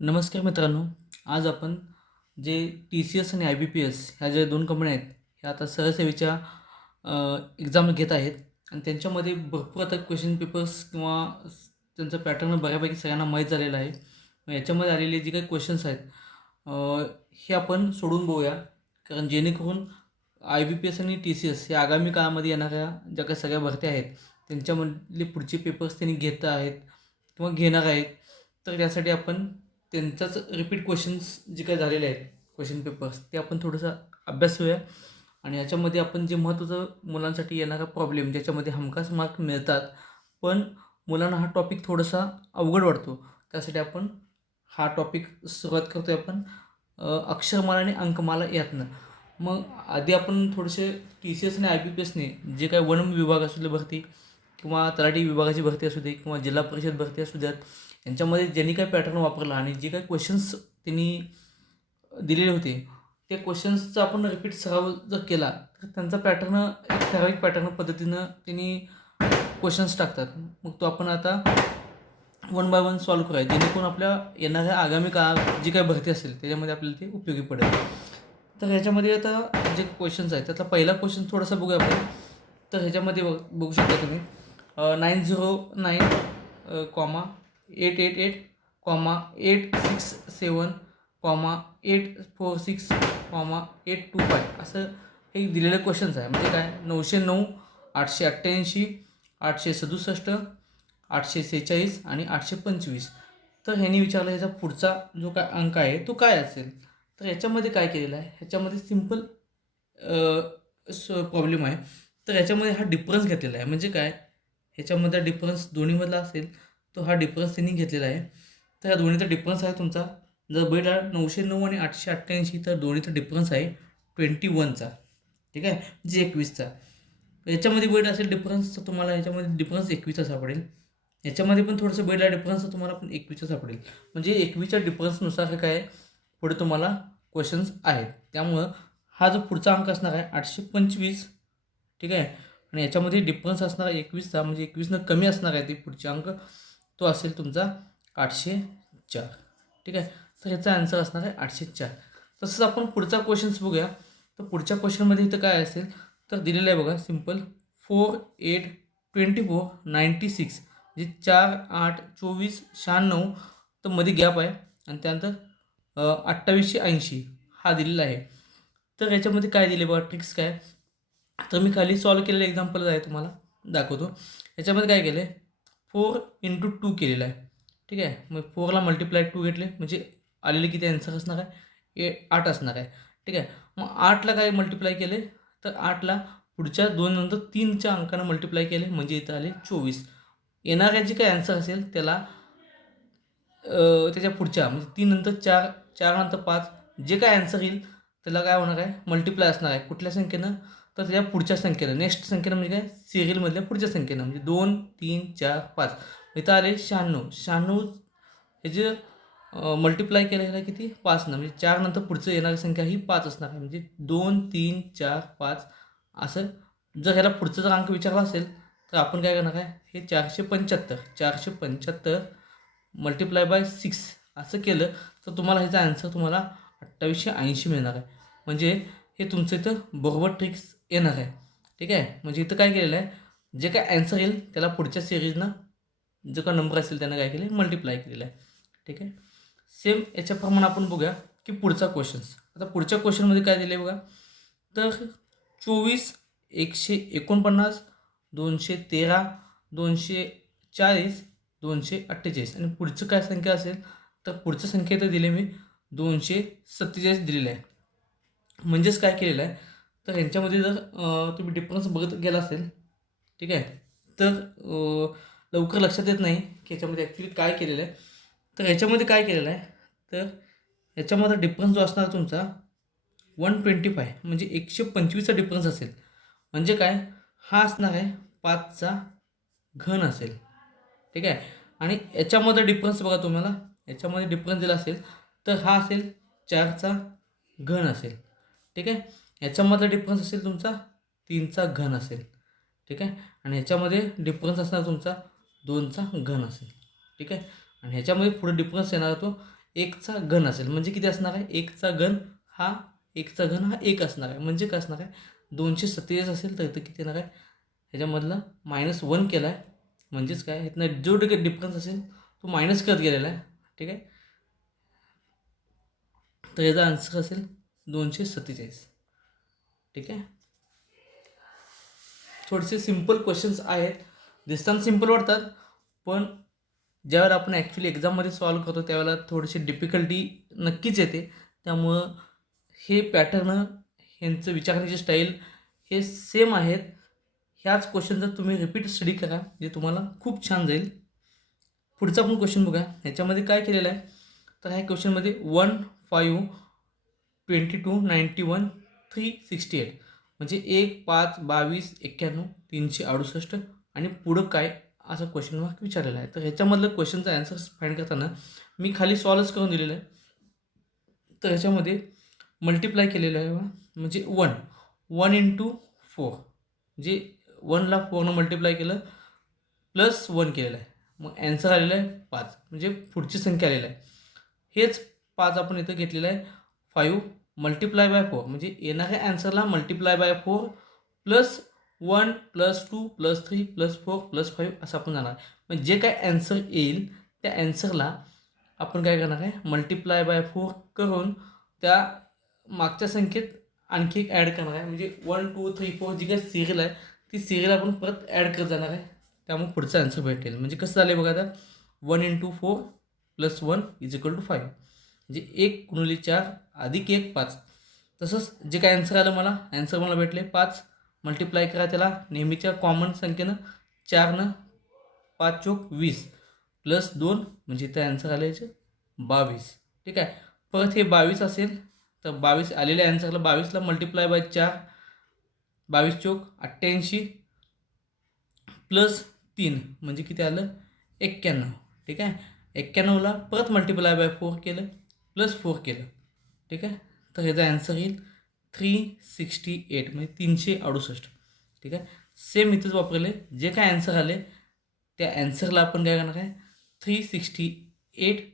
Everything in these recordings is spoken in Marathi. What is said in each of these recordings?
नमस्कार मित्रांनो आज आपण जे टी सी एस आणि आय बी पी एस ह्या ज्या दोन कंपन्या आहेत ह्या आता सहसेवेच्या एक्झाम घेत आहेत. आणि त्यांच्यामध्ये भरपूर आता क्वेश्चन पेपर्स किंवा त्यांचं पॅटर्न बऱ्यापैकी सगळ्यांना माहीत झालेलं आहे. मग याच्यामध्ये आलेले जे काही क्वेश्चन्स आहेत हे आपण सोडून बघूया. कारण जेणेकरून आय बी पी एस आणि टी सी एस या आगामी काळामध्ये येणाऱ्या ज्या काही सगळ्या भरत्या आहेत त्यांच्यामधले पुढचे पेपर्स त्यांनी घेत आहेत किंवा घेणार आहेत. तर त्यासाठी आपण त्यांचाच रिपीट क्वेश्चन्स जे काही झालेले आहेत क्वेश्चन पेपर्स ते आपण थोडंसं अभ्यास करूया. आणि याच्यामध्ये आपण जे महत्त्वाचं मुलांसाठी येणारा प्रॉब्लेम ज्याच्यामध्ये हमखास मार्क मिळतात पण मुलांना हा टॉपिक थोडासा अवघड वाटतो. त्यासाठी आपण हा टॉपिक सुरुवात करतो आहे आपण अक्षरमाला आणि अंकमाला यातनं. मग आधी आपण थोडेसे टी सी एस आणि आय बी पी एसने जे काय वन विभाग असले भरती किंवा तलाठी विभागाची भरती असू दे किंवा जिल्हा परिषद भरती असू द्यात यांच्यामध्ये ज्यांनी काय पॅटर्न वापरला आणि जे काही क्वेश्चन्स त्यांनी दिलेले होते ते क्वेश्चन्सचा आपण रिपीट सराव जर केला तर त्यांचा पॅटर्न एक ठराविक पॅटर्न पद्धतीनं त्यांनी क्वेश्चन्स टाकतात. मग तो आपण आता वन बाय वन सॉल्व करूया जेणेकरून आपल्या येणाऱ्या आगामी काळात जी काही भरती असेल त्याच्यामध्ये आपल्याला ते उपयोगी पडेल. तर ह्याच्यामध्ये आता जे क्वेश्चन्स आहेत त्यातला पहिला क्वेश्चन थोडासा बघूया आपण. तर ह्याच्यामध्ये बघ बघू शकता तुम्ही. Nine zero nine comma eight eight eight comma eight six seven comma eight four six comma eight two five. असं हे दिलेले क्वेश्चन्स आहे. म्हणजे काय? नऊशे नऊ आठशे अठ्ठ्याऐंशी आठशे सदुसष्ट आठशे सेहेचाळीस आणि आठशे पंचवीस. तर ह्यांनी विचारलं ह्याचा पुढचा जो काय अंक आहे तो काय असेल? तर ह्याच्यामध्ये काय केलेलं आहे? ह्याच्यामध्ये सिंपल प्रॉब्लेम आहे. तर ह्याच्यामध्ये हा डिफरन्स घेतलेला आहे. म्हणजे काय? ह्याच्यामध्ये डिफरन्स दोन्हीमधला असेल तो हा डिफरन्स त्यांनी घेतलेला आहे. तर ह्या दोन्हीचा डिफरन्स आहे तुमचा. जर बैठा नऊशे नऊ आणि आठशे अठ्ठ्याऐंशी तर दोन्हीचा डिफरन्स आहे ट्वेंटी वनचा ठीक आहे? म्हणजे एकवीसचा. याच्यामध्ये बैठ असेल डिफरन्स तर तुम्हाला याच्यामध्ये डिफरन्स एकवीसचा सापडेल. याच्यामध्ये पण थोडंसं बैठला डिफरन्स तर तुम्हाला पण एकवीसचा सापडेल. म्हणजे एकवीसच्या डिफरन्सनुसार हे काय पुढे तुम्हाला क्वेश्चन्स आहेत. त्यामुळं हा जो पुढचा अंक असणार आहे आठशे पंचवीस. ठीक आहे? आणि याच्यामध्ये डिफरन्स असणार आहे एकवीसचा म्हणजे एकवीसनं कमी असणार आहे ते पुढचे अंक तो असेल तुमचा आठशे चार. ठीक आहे? तर ह्याचा आन्सर असणार आहे आठशे चार. तसंच आपण पुढचा क्वेश्चन्स बघूया. तर पुढच्या क्वेश्चनमध्ये इथं काय असेल? तर दिलेलं आहे बघा simple four eight twenty four ninety six म्हणजे चार आठ चोवीस शहाण्णव. तर मध्ये गॅप आहे. आणि त्यानंतर अठ्ठावीसशे ऐंशी. हा दिलेला आहे. तर याच्यामध्ये काय दिले बघा? ट्रिक्स काय? तर मी खाली सॉल्व केलेलं एक्झाम्पल आहे तुम्हाला दाखवतो. याच्यामध्ये काय केलं आहे फोर इंटू टू केलेलं आहे. ठीक आहे? मग फोरला मल्टिप्लाय टू घेतले म्हणजे आलेले किती आन्सर असणार आहे? ए आठ असणार आहे. ठीक आहे? मग आठला काय मल्टिप्लाय केले? तर आठला पुढच्या दोन नंतर तीनच्या अंकानं मल्टिप्लाय केले म्हणजे इथं आले चोवीस. येणाऱ्या जे काही आन्सर असेल त्याला त्याच्या पुढच्या म्हणजे तीन नंतर चार चार नंतर पाच जे काय आन्सर येईल त्याला काय होणार आहे? मल्टिप्लाय असणार आहे. कुठल्या संख्येनं? तर या पुढच्या संख्येनं नेक्स्ट संख्येनं म्हणजे काय? सिरियलमधल्या पुढच्या संख्येनं म्हणजे दोन तीन चार पाच. इथं आले शहाण्णव. शहाण्णव हे जे मल्टिप्लाय केलं किती? पाचनं म्हणजे चार नंतर पुढचं येणारी संख्या ही पाच असणार आहे. म्हणजे दोन तीन चार पाच. असं जर ह्याला पुढचा जर अंक विचारला असेल तर आपण काय करणार आहे? हे चारशे पंच्याहत्तर. चारशे पंच्याहत्तर मल्टिप्लाय बाय सिक्स असं केलं तर तुम्हाला ह्याचा आन्सर तुम्हाला अठ्ठावीसशे ऐंशी मिळणार आहे. म्हणजे हे तुमचं इथं बरोबर ट्रिक्स येणार आहे. ठीक आहे? म्हणजे इथं काय केलेलं आहे? जे काय ॲन्सर येईल त्याला पुढच्या सिरीजनं जो काय नंबर असेल त्यानं काय केलं मल्टिप्लाय केलेलं आहे. ठीक आहे? सेम याच्याप्रमाणे आपण बघूया की पुढचा क्वेश्चन्स आता पुढच्या क्वेश्चनमध्ये काय दिले बघा? तर चोवीस एकशे एकोणपन्नास दोनशे तेरा दोनशे चाळीस दोनशे अठ्ठेचाळीस. आणि पुढचं काय संख्या असेल? तर पुढचं संख्या तर दिले मी दोनशे सत्तेचाळीस दिलेलं आहे. म्हणजेच काय केलेलं आहे? तर ह्यांच्यामध्ये जर तुम्ही डिफरन्स बघत गेला असेल ठीक आहे तर लवकर लक्षात येत नाही की याच्यामध्ये ॲक्च्युली काय केलेलं आहे. तर ह्याच्यामध्ये काय केलेलं आहे? तर ह्याच्यामध्ये डिफरन्स जो असणार तुमचा वन ट्वेंटी फाय म्हणजे एकशे पंचवीसचा डिफरन्स असेल. म्हणजे काय? हा असणार आहे पाचचा घन असेल. ठीक आहे? आणि याच्यामध्ये डिफरन्स बघा तुम्हाला याच्यामध्ये डिफरन्स दिला असेल तर हा असेल चारचा घन असेल. ठीक आहे? याच्यामधला डिफरन्स असेल तुमचा तीनचा घन असेल. ठीक आहे? आणि ह्याच्यामध्ये डिफरन्स असणार तुमचा दोनचा घन असेल. ठीक आहे? आणि ह्याच्यामध्ये पुढे डिफरन्स येणार तो एकचा घन असेल. म्हणजे किती असणार आहे? एकचा घन हा एकचा घन हा एक असणार आहे. म्हणजे काय असणार आहे? दोनशे सत्तेचाळीस असेल तर इथं किती येणार आहे? ह्याच्यामधला मायनस वन केला आहे म्हणजेच काय? इथनं जो काही डिफरन्स असेल तो मायनस करत गेलेला आहे. ठीक आहे? तर याचा आन्सर असेल दोनशे सत्तेचाळीस. ठीक आहे? थोडेसे सिंपल क्वेश्चन्स आहेत. दिसताना सिंपल वाटतात पण ज्यावेळेला आपण ॲक्च्युली एक्झाममध्ये सॉल्व करतो त्यावेळेला थोडीशी डिफिकल्टी नक्कीच येते. त्यामुळं हे पॅटर्न ह्यांचं विचारण्याची स्टाईल हे सेम आहेत. ह्याच क्वेश्चनचा तुम्ही रिपीट स्टडी करा जे तुम्हाला खूप छान जाईल. पुढचा पण क्वेश्चन बघा ह्याच्यामध्ये काय केलेलं आहे? तर ह्या क्वेश्चनमध्ये one five twenty two ninety one three sixty eight. म्हणजे एक पाच बावीस एक्क्याण्णव तीनशे अडुसष्ट आणि पुढं काय असा क्वेश्चन मार्क विचारलेला आहे. तर ह्याच्यामधलं क्वेश्चनचा ॲन्सर फाईंड करताना मी खाली सॉल्वच करून दिलेलं आहे. तर ह्याच्यामध्ये मल्टिप्लाय केलेलं आहे म्हणजे वन वन इंटू फोर म्हणजे वनला फोरनं मल्टिप्लाय केलं प्लस वन केलेलं आहे. मग ॲन्सर आलेलं आहे पाच. म्हणजे पुढची संख्या आलेलं आहे. हेच पाच आपण इथं घेतलेलं आहे. फाईव्ह मल्टिप्लाय बाय फोर म्हणजे येणाऱ्या ॲन्सरला multiply by four plus one plus two plus three plus four plus five असं आपण जाणार. म्हणजे जे काय ॲन्सर येईल त्या ॲन्सरला आपण काय करणार आहे? मल्टिप्लाय बाय फोर करून त्या मागच्या संख्येत आणखी एक ॲड करणार आहे. म्हणजे वन टू थ्री फोर जी काही सिरियल आहे ती सिरियल आपण परत ॲड करत जाणार आहे. त्यामुळे पुढचा आन्सर भेटेल. म्हणजे कसं झालं आहे बघा आता? One into four plus one is equal to five म्हणजे एक गुणिले चार अधिक एक पाच. तसंच जे काय ॲन्सर आलं मला ॲन्सर मला भेटले पाच. मल्टिप्लाय करा त्याला. नेहमीच्या कॉमन संख्येनं चारनं पाच चोक वीस. प्लस दोन म्हणजे इथं ॲन्सर आल्याचे बावीस. ठीक आहे? परत हे बावीस असेल तर बावीस आलेल्या ॲन्सरला बावीसला मल्टिप्लाय बाय चार. बावीस चोक अठ्ठ्याऐंशी. प्लस तीन म्हणजे किती आलं? एक्क्याण्णव. ठीक आहे? एक्क्याण्णवला परत मल्टिप्लाय बाय फोर केलं. प्लस फोर केलं. ठीक आहे? तर ह्याचा ॲन्सर येईल थ्री सिक्स्टी एट म्हणजे तीनशे अडुसष्ट. ठीक आहे? सेम इथंच वापरले. जे काय ॲन्सर आले त्या ॲन्सरला आपण काय करणार आहे? थ्री सिक्स्टी एट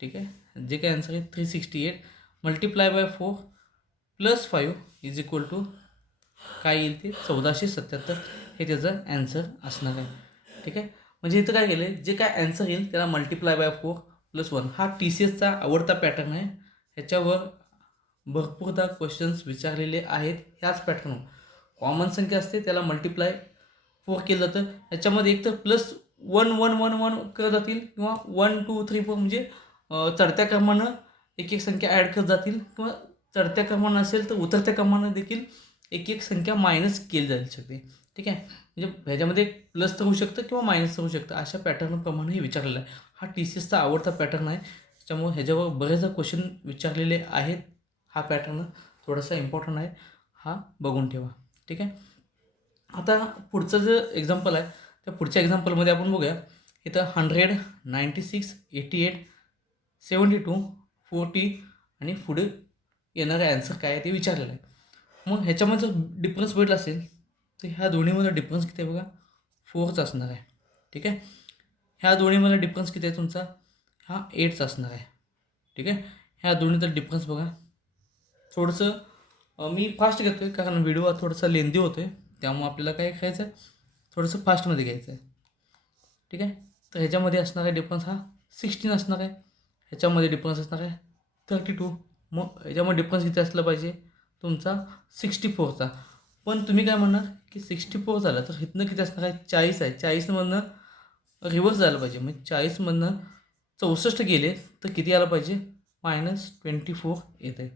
ठीक आहे? जे काय ॲन्सर आहे three sixty eight multiply by four plus five is equal to काय येईल ते? चौदाशे सत्याहत्तर. हे त्याचं ॲन्सर असणार आहे. ठीक आहे? म्हणजे इथं काय केलं जे काय ॲन्सर येईल त्याला multiply by four plus one हा टी सी एसचा आवडता पॅटर्न आहे. ह्याच्यावर भरपूरदा क्वेश्चन्स विचारलेले आहेत ह्याच पॅटर्नवर कॉमन संख्या असते त्याला मल्टिप्लाय फोर केलं जातं. ह्याच्यामध्ये एक तर plus one one one one करत जातील किंवा वन टू थ्री फोर म्हणजे चढत्या क्रमानं एक एक संख्या ॲड करत जातील किंवा चढत्या क्रमानं असेल तर उतरत्या क्रमानं देखील एक एक संख्या मायनस केली जाऊ शकते. ठीक आहे? म्हणजे ह्याच्यामध्ये प्लस तर होऊ शकतं किंवा मायनस होऊ शकतं. अशा पॅटर्नप्रमाणे हे विचारलेलं आहे. हा टी सी एसचा आवडता पॅटर्न आहे. त्याच्यामुळे ह्याच्यावर बरेचदा क्वेश्चन विचारलेले आहेत. हा पॅटर्न थोडासा इम्पॉर्टंट आहे. हा बघून ठेवा. ठीक आहे? आता पुढचं जे एक्झाम्पल आहे त्या पुढच्या एक्झाम्पलमध्ये आपण बघूया. इथं hundred ninety six eighty eight seventy two forty आणि पुढे येणारा ॲन्सर काय आहे ते विचारलेलं आहे. मग ह्याच्यामध्ये जर डिफरन्स भेटला असेल तर ह्या दोन्हीमध्ये डिफरन्स किती आहे बघा? फोरच असणार आहे. ठीक आहे? ह्या दोन्हीमध्ये डिफरन्स किती आहे तुमचा? हा एटचा असणार आहे. ठीक आहे? ह्या दोन्हीचा डिफरन्स बघा. थोडंसं मी फास्ट घेतो आहे कारण व्हिडिओ हा थोडासा लेंदी होतो आहे त्यामुळे आपल्याला काय घ्यायचं आहे थोडंसं फास्टमध्ये घ्यायचं आहे ठीक आहे? तर ह्याच्यामध्ये असणार आहे डिफरन्स हा सिक्स्टीन असणार आहे. ह्याच्यामध्ये डिफरन्स असणार आहे थर्टी टू मग ह्याच्यामध्ये डिफरन्स किती असला पाहिजे? तुमचा सिक्स्टी फोरचा पण तुम्ही काय म्हणणार? की सिक्स्टी फोर झाला तर इथनं किती असणार आहे? चाळीस आहे. चाळीसमधनं रिव्हर्स झालं पाहिजे. म्हणजे चाळीसमधनं चौसष्ट गेले तर किती आलं पाहिजे? मायनस ट्वेंटी फोर येते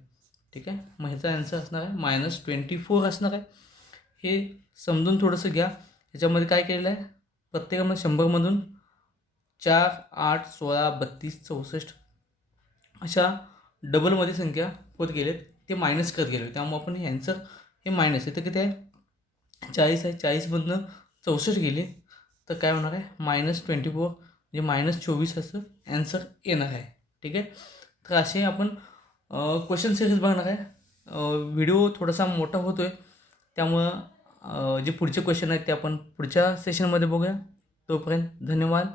ठीक आहे? मग ह्याचा आन्सर असणार आहे मायनस ट्वेंटी फोर असणार आहे. हे समजून थोडंसं घ्या. ह्याच्यामध्ये काय केलेलं आहे? प्रत्येकामध्ये शंभरमधून चार आठ सोळा बत्तीस चौसष्ट अशा डबलमध्ये संख्या होत गेलेत. ते मायनस करत गेले त्यामुळे आपण हे ॲन्सर हे मायनस आहे. तर किती आहे? चाळीस आहे. चाळीसमधनं चौसष्ट गेले. तर काय होणार आहे? मायनस ट्वेंटी फोर म्हणजे मायनस चोवीस असं ॲन्सर येणार आहे. ठीक आहे? तर असे आपण क्वेश्चन सिरीज बघणार आहे. व्हिडिओ थोडासा मोठा होतो आहे त्यामुळं जे पुढचे क्वेश्चन आहेत ते आपण पुढच्या सेशनमध्ये बघूया. तोपर्यंत धन्यवाद.